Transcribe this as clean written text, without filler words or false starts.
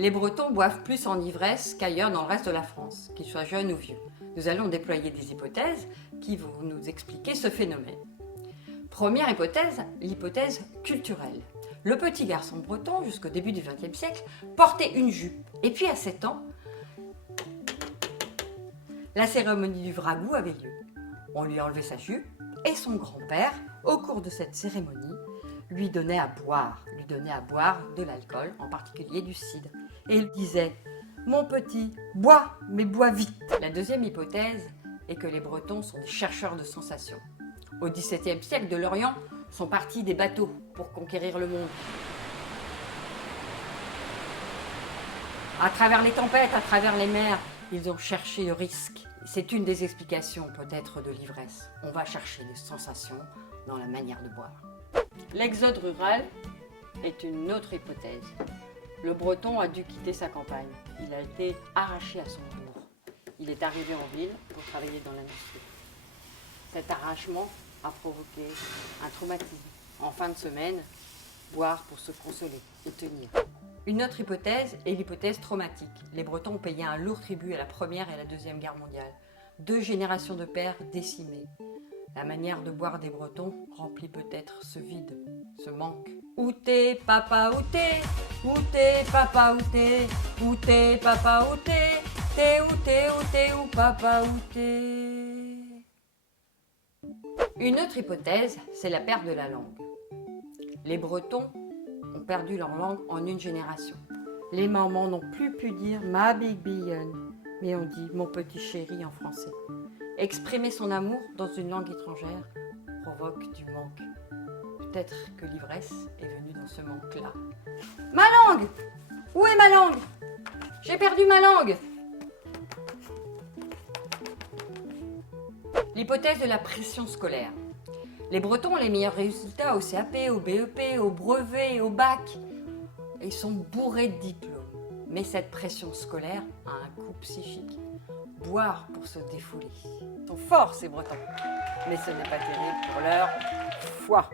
Les Bretons boivent plus en ivresse qu'ailleurs dans le reste de la France, qu'ils soient jeunes ou vieux. Nous allons déployer des hypothèses qui vont nous expliquer ce phénomène. Première hypothèse, l'hypothèse culturelle. Le petit garçon breton, jusqu'au début du XXe siècle, portait une jupe. Et puis à 7 ans, la cérémonie du vragout avait lieu. On lui enlevait sa jupe et son grand-père, au cours de cette cérémonie, lui donnait à boire de l'alcool, en particulier du cidre. Et il disait « Mon petit, bois, mais bois vite !» La deuxième hypothèse est que les Bretons sont des chercheurs de sensations. Au XVIIe siècle, de l'Orient sont partis des bateaux pour conquérir le monde. À travers les tempêtes, à travers les mers, ils ont cherché le risque. C'est une des explications peut-être de l'ivresse. On va chercher des sensations dans la manière de boire. L'exode rural est une autre hypothèse. Le Breton a dû quitter sa campagne. Il a été arraché à son bourg. Il est arrivé en ville pour travailler dans l'industrie. Cet arrachement a provoqué un traumatisme. En fin de semaine, boire pour se consoler et tenir. Une autre hypothèse est l'hypothèse traumatique. Les Bretons ont payé un lourd tribut à la Première et la Deuxième Guerre mondiale. 2 générations de pères décimées. La manière de boire des Bretons remplit peut-être ce vide, ce manque. Où t'es, papa, où t'es? Où t'es, papa, où t'es? Où t'es, papa, où t'es? T'es où, t'es où, t'es où, papa, où t'es? Une autre hypothèse, c'est la perte de la langue. Les Bretons ont perdu leur langue en une génération. Les mamans n'ont plus pu dire « ma big-billonne », mais on dit « mon petit chéri » en français. Exprimer son amour dans une langue étrangère provoque du manque. Peut-être que l'ivresse est venue dans ce manque-là. Ma langue! Où est ma langue? J'ai perdu ma langue! L'hypothèse de la pression scolaire. Les Bretons ont les meilleurs résultats au CAP, au BEP, au brevet et au bac. Ils sont bourrés de diplômes. Mais cette pression scolaire a un coût psychique. Boire pour se défouler. Ils sont forts ces Bretons. Mais ce n'est pas terrible pour leur foi.